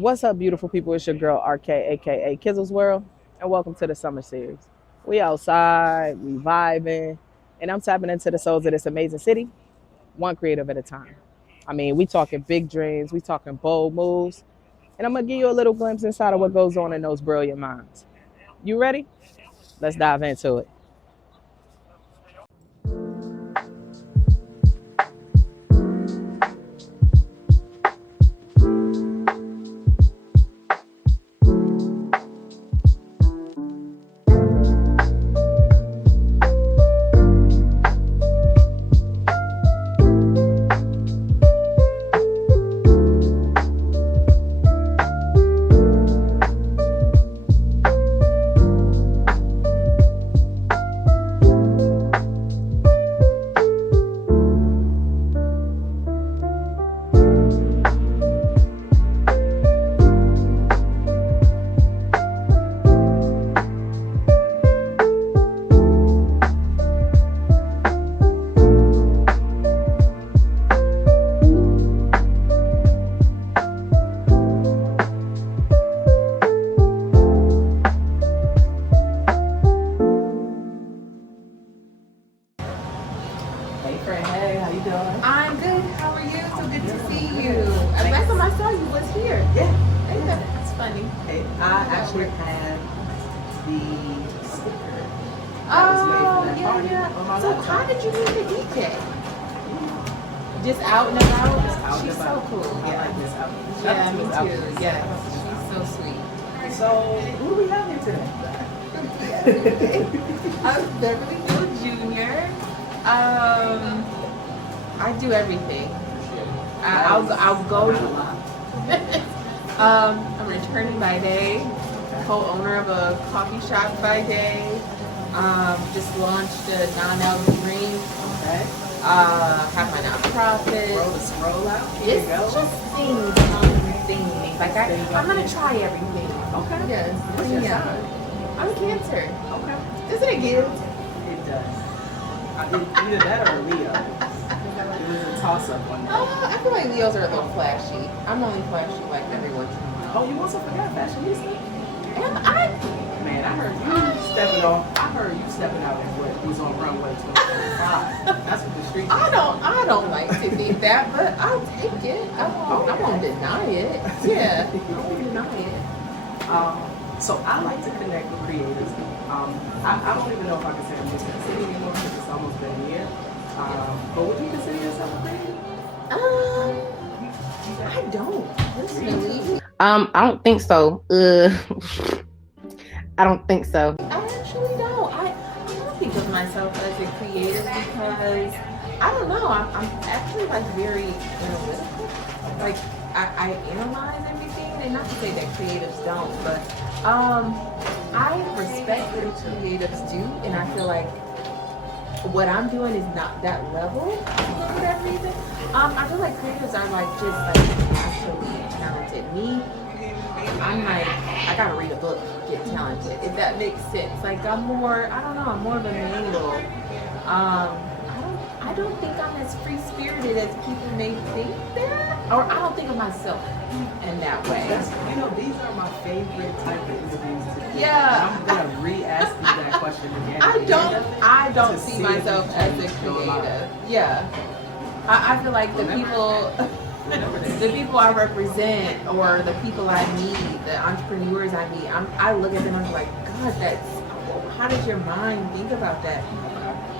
What's up, beautiful people? It's your girl RK, aka Kizzle's World, and welcome to the summer series. We outside, we vibing, and I'm tapping into the souls of this amazing city, one creative at a time. I mean, we talking big dreams, we talking bold moves, and I'm gonna give you a little glimpse inside of what goes on in those brilliant minds. You ready? Let's dive into it. Hey friend, hey, how you doing? I'm good. How are you? So good to see you. The last time I saw you was here. Yeah. Hey, that's funny. Hey, I actually had the sticker. Oh, yeah. So how did you meet the DJ? Just out and about? She's so cool. I like this out. Yeah, me too. Yeah, she's so sweet. So, who do we have here today? I'm Beverly Jr. I do everything. I'll go. I'm an attorney by day, co-owner of a coffee shop by day. Just launched a non-alc drink. Okay. Have my nonprofit. Roll out. It's just things among things. Like I'm gonna try everything. Okay. Yes. What's your Yeah. sign? I'm Cancer. Okay. Isn't it good? It does. Either that or a Leo. It was a toss-up one day. I feel like Leos are a little flashy. I'm only flashy like every once in a while. Oh, you also forgot fashionista? Am I? Man, I heard you stepping off. I heard you stepping out and what was on runway 2025. That's what the street. I don't like to think that, but I'll take it. I won't deny it. Yeah, I won't deny it. So I like to connect with creators. I don't even know if I can say I'm just in the city anymore because it's almost been a year. But would you consider yourself a creator? I don't personally. I don't think so. I don't think so. I actually don't. I don't think of myself as a creative because I don't know. I'm actually like very analytical. Like I analyze everything, and not to say that creatives don't, but I respect what creatives do, and I feel like what I'm doing is not that level for whatever reason. I feel like creatives are like just like naturally talented. Me, I'm like I gotta read a book to get talented, if that makes sense. Like I'm more of a manual. I don't think I'm as free spirited as people may think that, or I don't think of myself in that way. These are my favorite type of interviews to do. Yeah. I'm gonna re-ask you that question again. I don't To see see myself if as you a feel alive. creative. Yeah. I feel like the people I represent or the people I meet, the entrepreneurs I meet, I look at them and I'm like, God, how does your mind think about that?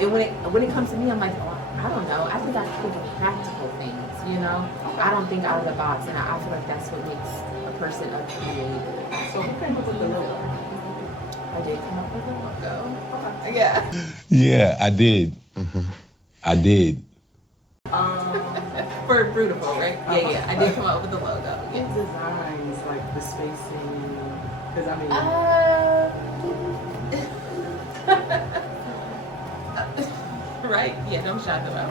And when it comes to me, I'm like, oh, I don't know. I think I think of practical things, I don't think out of the box, and I feel like that's what makes a person a creative. So who came up with the logo? I did come up with a logo. Yeah. Yeah, I did. I did. For Brew-ti-ful, right? Yeah. I did come up with the logo. It designs like the spacing, because I mean. Right? Yeah, don't shout them out.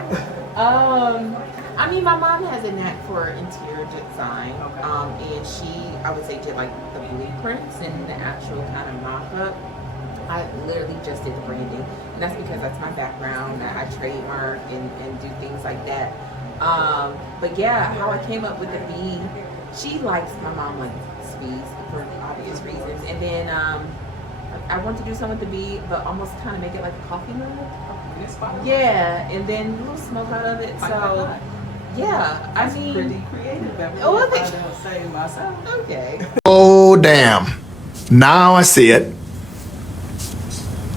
I mean, my mom has a knack for interior design, and I would say, did like the blueprints and the actual kind of mock-up. I literally just did the branding, and that's because that's my background. I trademark and do things like that. But yeah, how I came up with the B she likes, my mom likes speeds for obvious reasons. And then I want to do something with the bee, but almost kind of make it like a coffee mug. Yeah, and then a little smoke out of it. So, yeah, I mean, pretty creative. Beverly. Oh, I okay. don't say myself. Okay. Oh, damn. Now I see it.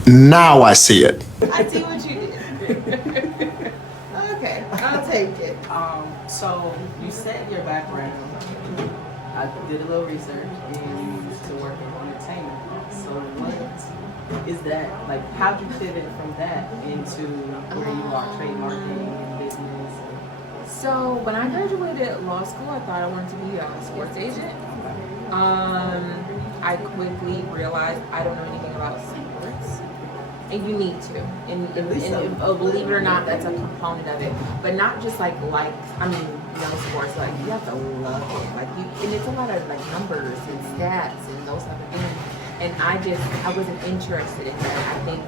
Now I see it. I see what you did. Okay, I'll take it. So you said your background. I did a little research, and you used to work in entertainment. So what is that like? How'd you pivot from that into where you are trademarking and business? So when I graduated law school, I thought I wanted to be a sports agent. I quickly realized I don't know anything about sports. And you need to, and believe it or not, that's a component of it. But not just like I mean, sports. Like you have to love it. Like and it's a lot of like numbers and stats and those type of things. And I wasn't interested in that. I think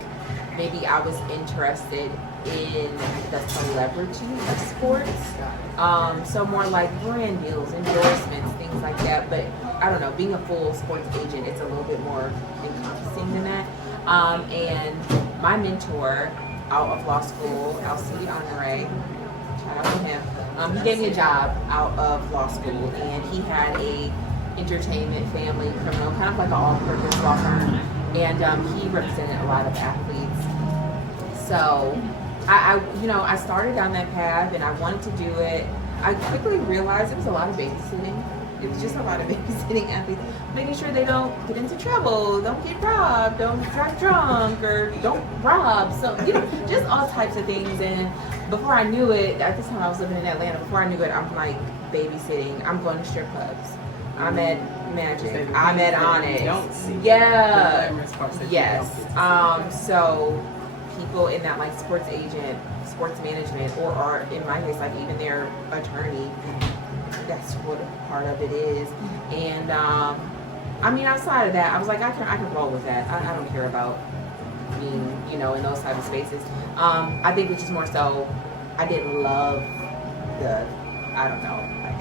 maybe I was interested in the celebrity of sports. So more like brand deals, endorsements, things like that. But I don't know. Being a full sports agent, it's a little bit more encompassing than that. And my mentor out of law school, Alcide Honore, shout out to him, he gave me a job out of law school, and he had a entertainment, family, criminal, kind of like an all-purpose law firm, and he represented a lot of athletes. So I started down that path, and I wanted to do it. I quickly realized it was a lot of babysitting. It was just a lot of babysitting athletes, making sure they don't get into trouble, don't get robbed, don't drive drunk, or don't rob. So, just all types of things. And before I knew it, at this time I was living in Atlanta, before I knew it, I'm like babysitting. I'm going to strip clubs. I'm at Magic. I'm at Onyx. Yeah. Yes. So people in that like sports agent, sports management, or in my case, like even their attorney, that's what a part of it is. And I mean, outside of that, I was like, I can roll with that. I don't care about being, in those type of spaces. I think it's just more so I didn't love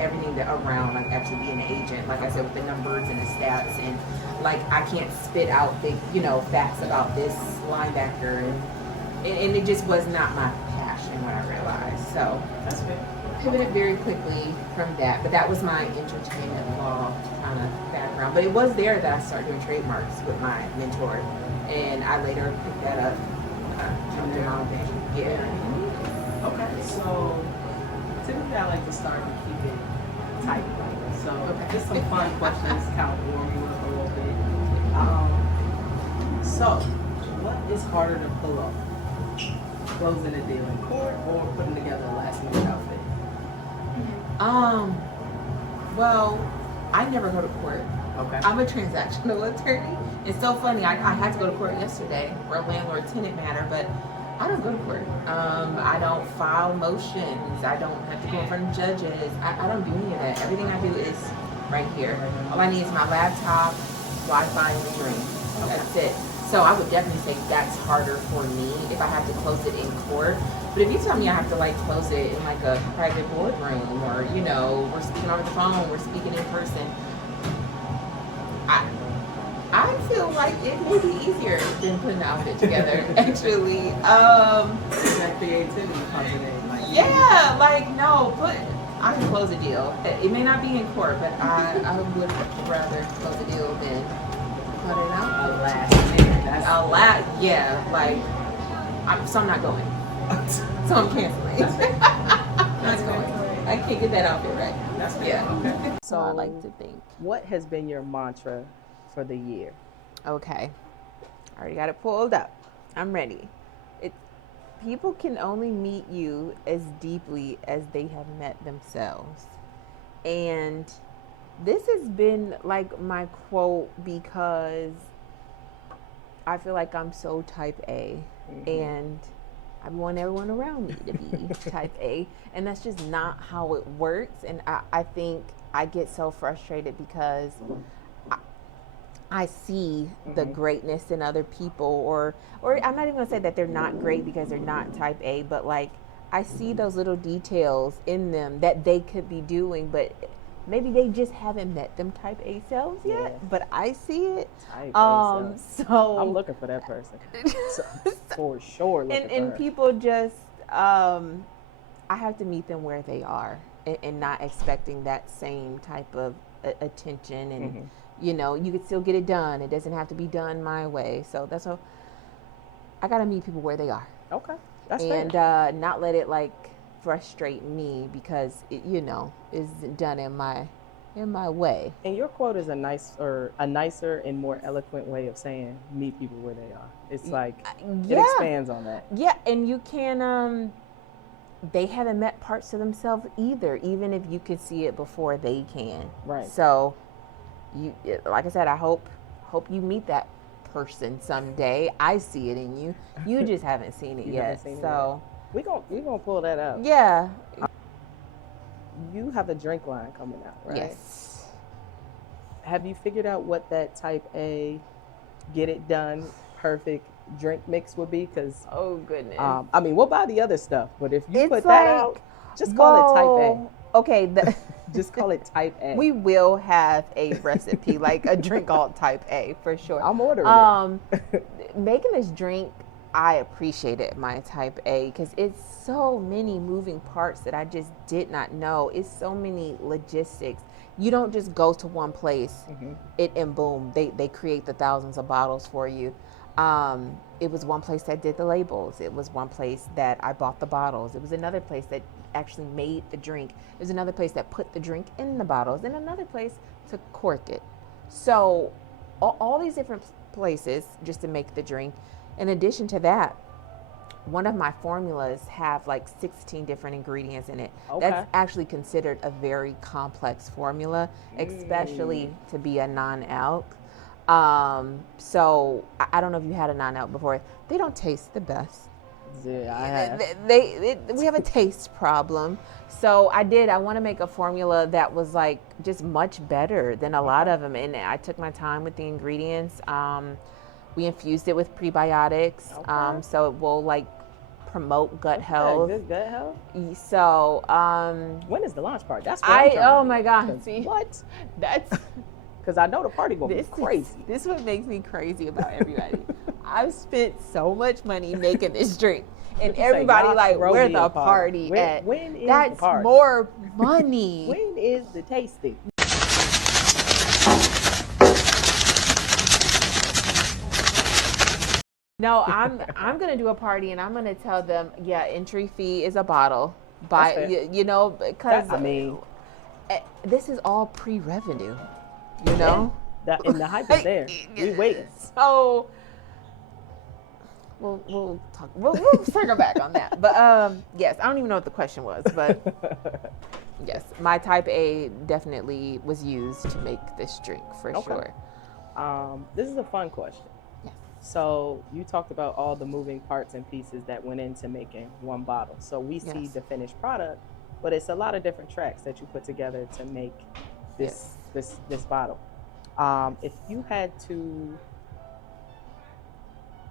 everything that around like actually being an agent. Like I said, with the numbers and the stats, and like I can't spit out big, facts about this linebacker, and it just was not my passion when I realized. So That's fair. Pivoted very quickly from that, but that was my entertainment law kind of background. But it was there that I started doing trademarks with my mentor, and I later picked that up. Jumped in on it. Yeah. Okay, so typically I like to start and keep it tight. So just some fun questions, kind of warm you up a little bit. So what is harder to pull off? Closing a deal in court or putting together a last minute outfit? Well, I never go to court. Okay. I'm a transactional attorney. It's so funny. I had to go to court yesterday for a landlord-tenant matter, but I don't go to court. I don't file motions. I don't have to go in front of judges. I don't do any of that. Everything I do is right here. All I need is my laptop, Wi-Fi, and the drink. That's it. So I would definitely say that's harder for me if I have to close it in court. But if you tell me I have to like close it in like a private boardroom, or we're speaking over the phone, we're speaking in person, I feel like it may be easier than putting the outfit together. Actually, That creativity comes in. yeah, like no, I can close a deal. It may not be in court, but I would rather close a deal than cut it out. A last minute. Yeah, like so I'm not going. So I'm canceling. That's going. I can't get that outfit right. That's fair. Yeah. Okay. So I like to think. What has been your mantra for the year? Okay, I already got it pulled up. I'm ready. People can only meet you as deeply as they have met themselves. And this has been like my quote because I feel like I'm so type A, and I want everyone around me to be type A, and that's just not how it works. And I think I get so frustrated because I see the greatness in other people, or I'm not even gonna say that they're not great because they're not type A, but like I see those little details in them that they could be doing, but Maybe they just haven't met them type A selves yet, Yeah. but I see it. Type A self. So I'm looking for that person. For sure. Looking for and her. people just I have to meet them where they are and not expecting that same type of attention and you know, you could still get it done. It doesn't have to be done my way. So that's what I got to meet people where they are. Okay. That's And fair. not let it like frustrate me because it, you know, is done in my way. And your quote is a nicer and more eloquent way of saying meet people where they are. It's like it expands on that. Yeah, and you can they haven't met parts of themselves either, even if you can see it before they can. Right. So you, like I said, I hope you meet that person someday. I see it in you. You just haven't seen it yet. So we gonna pull that out. yeah. You have a drink line coming out, right? Yes. Have you figured out what that type A, get it done, perfect drink mix would be? Because Oh goodness. I mean, we'll buy the other stuff, but if you It's put that like, out, just call it type Okay, A. Just call it type A. we will have a recipe like a drink called type A for sure. I'm ordering it. Making this drink, I appreciated my type A because it's so many moving parts that I just did not know. It's so many logistics. You don't just go to one place and boom, they create the thousands of bottles for you. It was one place that did the labels. It was one place that I bought the bottles. It was another place that actually made the drink. It was another place that put the drink in the bottles, and another place to cork it. So all these different places just to make the drink. In addition to that, one of my formulas have like 16 different ingredients in it. Okay. That's actually considered a very complex formula, especially to be a non-alc. So I don't know if you had a non-alc before. They don't taste the best. Yeah, I have. We have a taste problem. So I want to make a formula that was like just much better than a lot of them. And I took my time with the ingredients. We infused it with prebiotics. Okay. So it will like promote gut health. Good gut health. So, When is the launch party? That's what I'm trying oh to my do. God. 'Cause See, what? that's, Because I know the party gonna be this crazy. This is what makes me crazy about everybody. I've spent so much money making this drink, and You say, everybody "Y'all like, throw where me the a party." party at? When is That's the party? more money. When is the tasting? No, I'm gonna do a party, and I'm gonna tell them, yeah, entry fee is a bottle. That's Buy, fair. you know, because I mean, this is all pre-revenue. You know. and the hype is there. We waiting. So we'll talk. We'll circle back on that. But yes, I don't even know what the question was, but yes, my type A definitely was used to make this drink for sure. This is a fun question. Yes. So you talked about all the moving parts and pieces that went into making one bottle. So we see Yes. the finished product, but it's a lot of different tracks that you put together to make this bottle. If you had to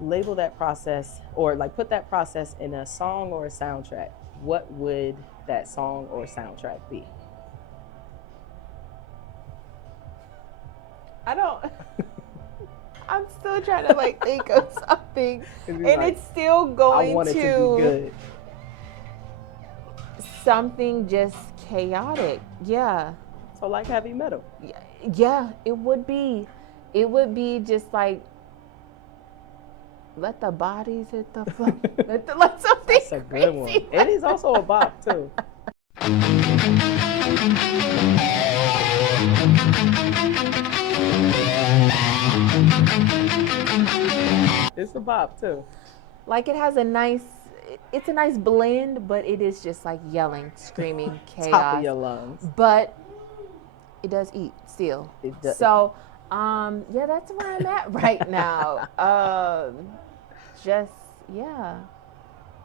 label that process or like put that process in a song or a soundtrack, what would that song or soundtrack be? I don't. I'm still trying to like think of something, and like, it's still I going want it to be good. something just chaotic. Yeah. So like heavy metal. Yeah, it would be. It would be just like, let the bodies hit the floor. Let something That's a good one. crazy. It is also a bop too. It's a bop too. Like it has a nice, it's a nice blend, but it is just like yelling, screaming, chaos. Top of your lungs. But it does eat still. It does. So, yeah, that's where I'm at right now. Just, yeah,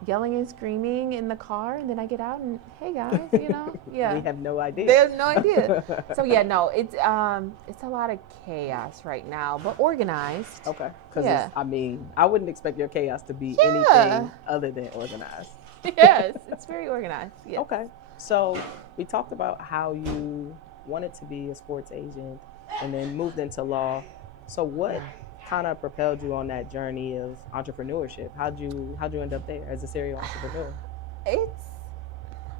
yelling and screaming in the car, and then I get out and, hey guys, you know, yeah. We have no idea. They have no idea. So yeah, no, it's a lot of chaos right now, but organized. Okay. Because Yeah. I mean, I wouldn't expect your chaos to be Yeah. anything other than organized. Yes, it's very organized. Yeah. Okay. So we talked about how you wanted to be a sports agent and then moved into law. So what kind of propelled you on that journey of entrepreneurship? How'd you end up there as a serial entrepreneur?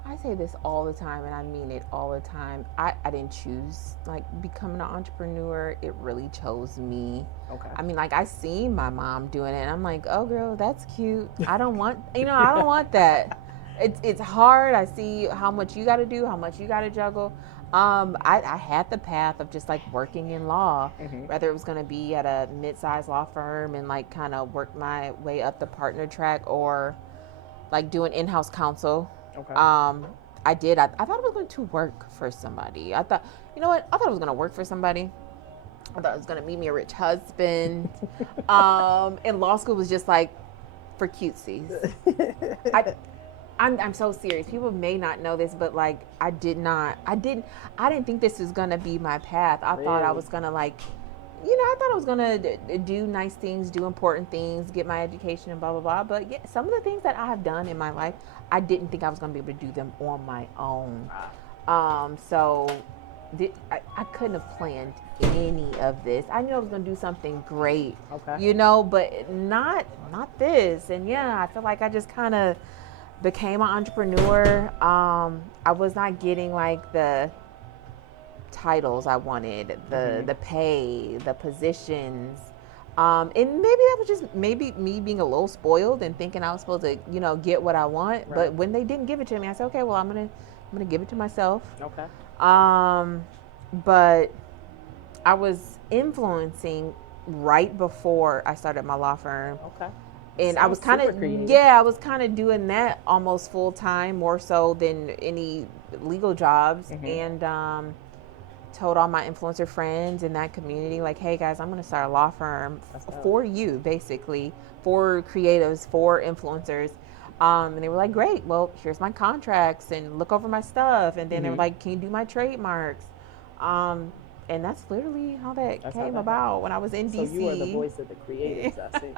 I say this all the time, and I mean it all the time. I didn't choose like becoming an entrepreneur. It really chose me. Okay. I mean, like I seen my mom doing it, and I'm like, oh girl, that's cute. I don't want, I don't want that. It's hard. I see how much you got to do, how much you got to juggle. I had the path of just like working in law, whether it was going to be at a mid-sized law firm and like kind of work my way up the partner track, or like doing in-house counsel. Okay. I did. I thought I was going to work for somebody. I thought, you know what? I thought I was going to work for somebody. I thought I was going to meet me a rich husband. And law school was just like for cutesies. I'm so serious. People may not know this, but like I didn't think this was going to be my path. I thought I was going to like, I thought I was going to do nice things, do important things, get my education and blah, blah, blah. But yeah, some of the things that I have done in my life, I didn't think I was going to be able to do them on my own. So I couldn't have planned any of this. I knew I was going to do something great, but not this. And yeah, I feel like I just kind of became an entrepreneur. I was not getting like the titles I wanted, the pay, the positions, and maybe that was just maybe me being a little spoiled and thinking I was supposed to get what I want. Right. But when they didn't give it to me, I said, okay, well I'm gonna give it to myself. Okay. But I was influencing right before I started my law firm. Okay. And I was kind of doing that almost full time, more so than any legal jobs. And told all my influencer friends in that community, like, hey guys, I'm going to start a law firm for you, basically, for creatives, for influencers. And they were like, great, well, here's my contracts and look over my stuff. And then they were like, can you do my trademarks? And that's literally how that came about when I was in DC. So you are the voice of the creatives, I see.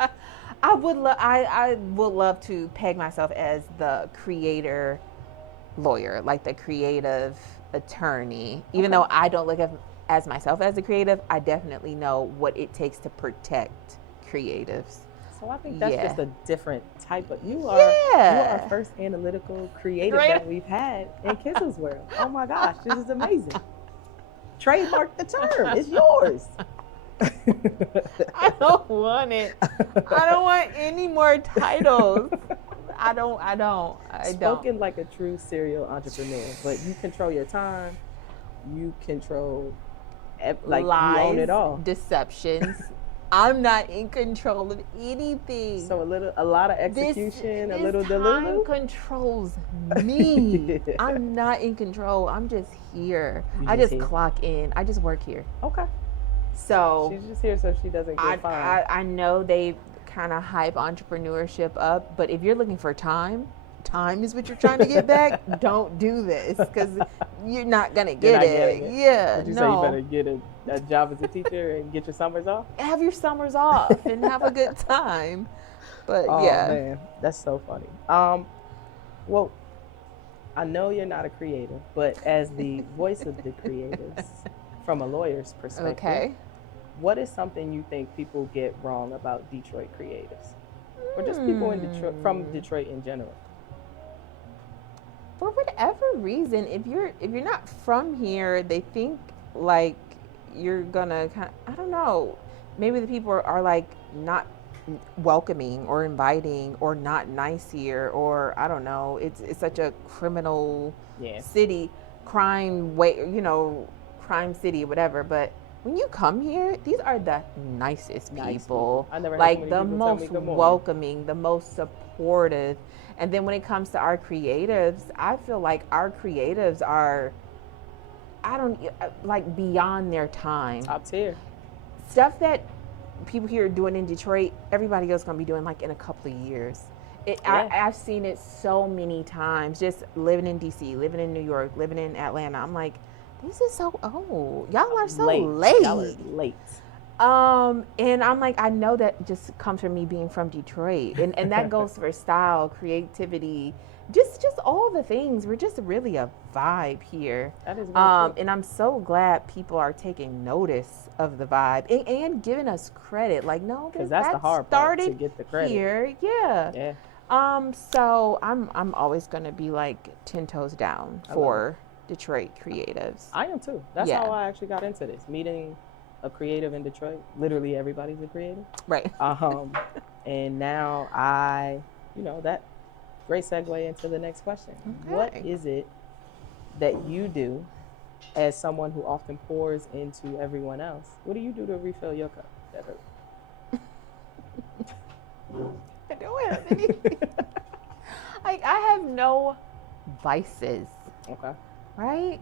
I would love to peg myself as the creator lawyer, like the creative attorney. Even though I don't look as myself as a creative, I definitely know what it takes to protect creatives. So I think that's just a different type of, you are our first analytical creative that we've had in Kisses World. Oh my gosh, this is amazing. Trademark the term, it's yours. I don't want it. I don't want any more titles. I don't. Spoken like a true serial entrepreneur, but you control your time. You control, like, lies, you own it all. Deceptions. I'm not in control of anything. So a lot of execution, this a little time controls me. I'm not in control. I'm just here. I just clock in. I just work here. Okay. So she's just here so she doesn't get fined. I know they kind of hype entrepreneurship up, but if you're looking for time is what you're trying to get back, don't do this, because you're not gonna get it. Yeah, Did you say you better get a job as a teacher and get your summers off? Have your summers off and have a good time. But man, that's so funny. Well, I know you're not a creative, but as the voice of the creatives, from a lawyer's perspective, what is something you think people get wrong about Detroit creatives, or just people in Detroit, from Detroit in general? For whatever reason, if you're not from here, they think like you're gonna I don't know. Maybe the people are like not welcoming or inviting or not nice here, or I don't know. It's such a criminal city, crime city, whatever. But when you come here, these are the nicest people. I never had like so many the people tell me most good morning. welcoming, the most supportive. And then when it comes to our creatives, I feel like our creatives are, beyond their time. Top tier. Stuff that people here are doing in Detroit, everybody else is going to be doing like in a couple of years. I've seen it so many times, just living in DC, living in New York, living in Atlanta. I'm like, this is so old. Y'all are so late. Y'all are late. And I'm like, I know that just comes from me being from Detroit, and that goes for style, creativity, just all the things. We're just really a vibe here. That is very true. And I'm so glad people are taking notice of the vibe and giving us credit. Like, no, Because that's the hard part, to get the credit. here, yeah. Yeah. So I'm always gonna be like 10 toes down for Detroit creatives. I am too. That's Yeah. how I actually got into this. Meeting a creative in Detroit. Literally everybody's a creative. Right. And now that great segue into the next question. Okay. What is it that you do as someone who often pours into everyone else? What do you do to refill your cup? I don't have anything. I have no vices. Okay. Right?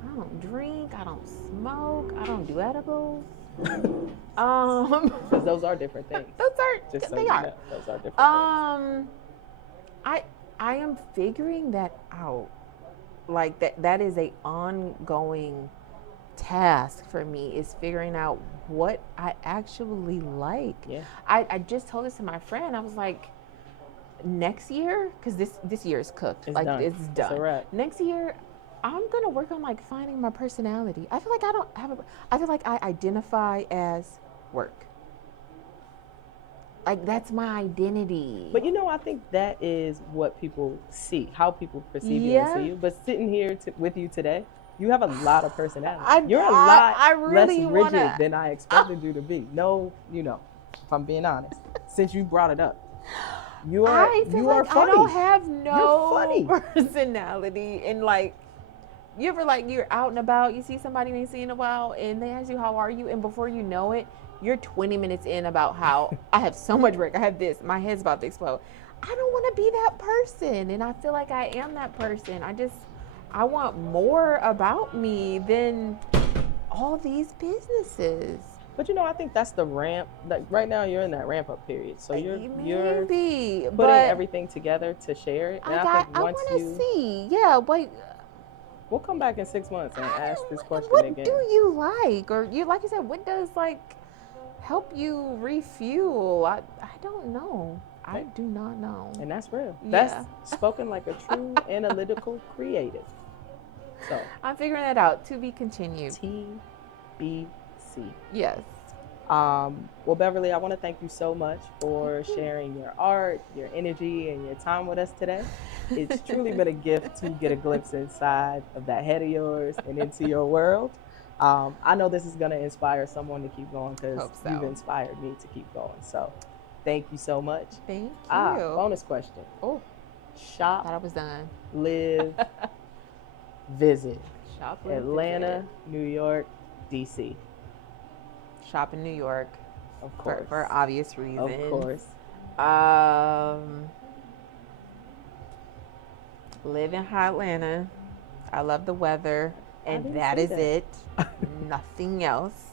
I don't drink, I don't smoke, I don't do edibles. Because those are different things. Those are Just so they you are. know, those are different things. I am figuring that out. Like that is a ongoing task for me, is figuring out what I actually like. Yeah. I just told this to my friend. I was like, next year, because this year is cooked. It's like done. it's done. It's a wrap. Next year, I'm gonna work on like finding my personality. I feel like I don't have I feel like I identify as work. Like that's my identity. But I think that is what people see, how people perceive you Yeah. and see you. But sitting here with you today, you have a lot of personality. You're a lot I really less rigid wanna, than I expected you to be. No, if I'm being honest, since you brought it up, you are I feel you are like funny. I don't have no funny. personality. And like, you ever like you're out and about, you see somebody you ain't seen in a while, and they ask you how are you, and before you know it, you're 20 minutes in about how I have so much work, I have this, my head's about to explode. I don't want to be that person, and I feel like I am that person. I want more about me than all these businesses. But I think that's the ramp. Like right now, you're in that ramp up period, so you're Maybe, putting but everything together to share it. And I think I once want to see. Yeah, but we'll come back in 6 months and ask this question what again. do you like? Or you, like you said, what does like help you refuel? I don't know. I do not know. And that's real. Yeah. That's spoken like a true analytical creative. So I'm figuring that out. To be continued. TBC. Yes. Well, Beverly, I want to thank you so much for sharing your art, your energy, and your time with us today. It's truly been a gift to get a glimpse inside of that head of yours and into your world. I know this is going to inspire someone to keep going, because Hope so. you've inspired me to keep going. So thank you so much. Thank you. Bonus question. Oh, Shop, thought I was done. live, visit. Shop, live, Atlanta, New York, DC. Shop in New York. Of course. For obvious reasons. Of course. Live in hot Atlanta. I love the weather, and didn't that see is that. it. Nothing else.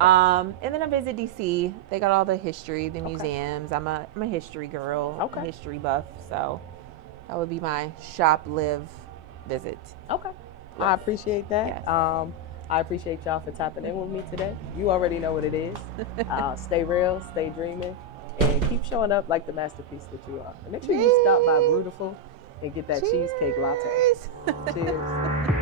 And then I visit DC. They got all the history, the museums. I'm a history girl, Okay. history buff. So that would be my shop, live, visit. Okay. I appreciate that. Yes. I appreciate y'all for tapping in with me today. You already know what it is. Stay real, stay dreaming, and keep showing up like the masterpiece that you are. And make sure you stop by Brew-ti-ful and get that cheesecake latte. Cheers. Cheers.